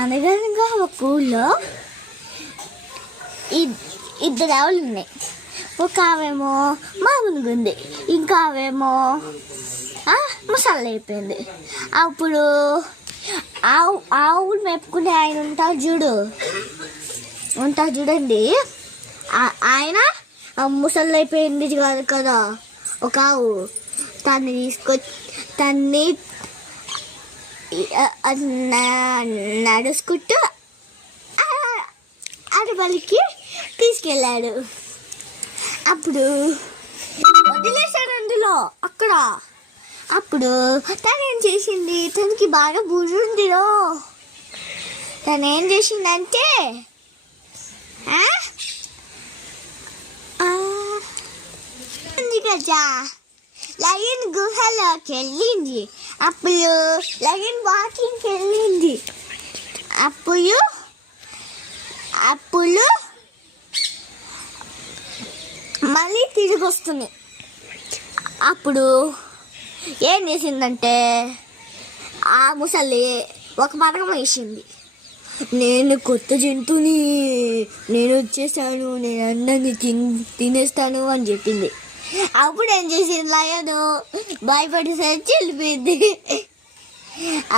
అనగనగా ఒక ఊళ్ళో ఇద్దరు ఆవులు ఉన్నాయి. ఒక ఆవేమో మామూలుగా ఉంది, ఇంకా ఆవేమో ముసలి అయిపోయింది. అప్పుడు ఆవులు మెప్పుకునే ఆయన ఉంటారు చూడండి, ఆయన ముసలి అయిపోయింది కాదు కదా ఒక ఆవు. తన్ని నడుచుకుంటూ అడవికి తీసుకెళ్ళాడు. అప్పుడు వదిలేశాడు అందులో అక్కడ. అప్పుడు తను ఏం చేసింది, తనకి బాగా బుర్ర ఉందిరో. తను ఏం చేసిందంటే కదా లయన్ గుహలోకి వెళ్ళింది. అప్పుడు లయన్ వాకింగ్కి వెళ్ళింది. అప్పుడు మళ్ళీ తిరిగి వస్తుంది. అప్పుడు ఏం చేసిందంటే ఆ ముసలి ఒక పథకం వేసింది. నేను కొత్త జంతువుని, నేను వచ్చేసాను, నేను అందరినీ తినేస్తాను అని చెప్పింది. అప్పుడు ఏం చేసింది, లయను భయపడేసరికి వెళ్ళిపోయింది.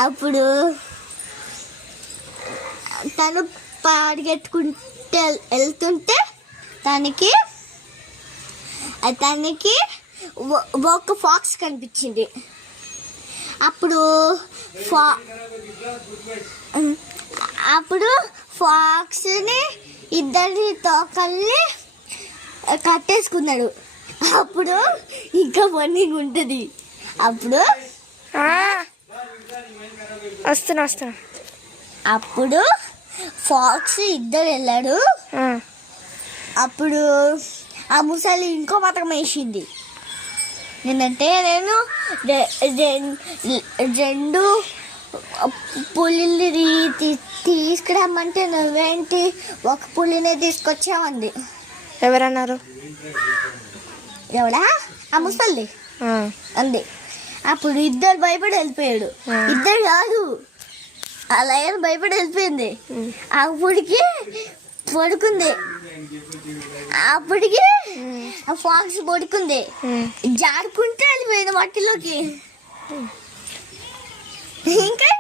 అప్పుడు తను పరిగెట్టుకుంటే వెళ్తుంటే తనకి ఒక ఫాక్స్ కనిపించింది. అప్పుడు ఫాక్స్ని ఇద్దరి తోకల్ని కట్టేసుకున్నాడు. అప్పుడు ఇంకా ఫన్నీగా ఉంటుంది. అప్పుడు వస్తున్నా అప్పుడు ఫాక్స్ ఇద్దరు వెళ్ళాడు. అప్పుడు ఆ ముసలి ఇంకో పథకం వేసింది. ఏంటంటే నేను రెండు పులిని తీసుకురమ్మంటే నువ్వేంటి ఒక పులినే తీసుకొచ్చామంది. ఎవరన్నారు? ఎవడా? ఆ ముసలి అంది. అప్పుడు ఇద్దరు భయపడి వెళ్ళిపోయాడు. ఇద్దరు కాదు, ఆ లయన్ భయపడి వెళ్ళిపోయింది. అప్పటికి పడుకుంది. అప్పటికి ఆ ఫాక్స్ పడుకుంది, జారుకుంటే వెళ్ళిపోయింది మట్టిలోకి. ఇంకా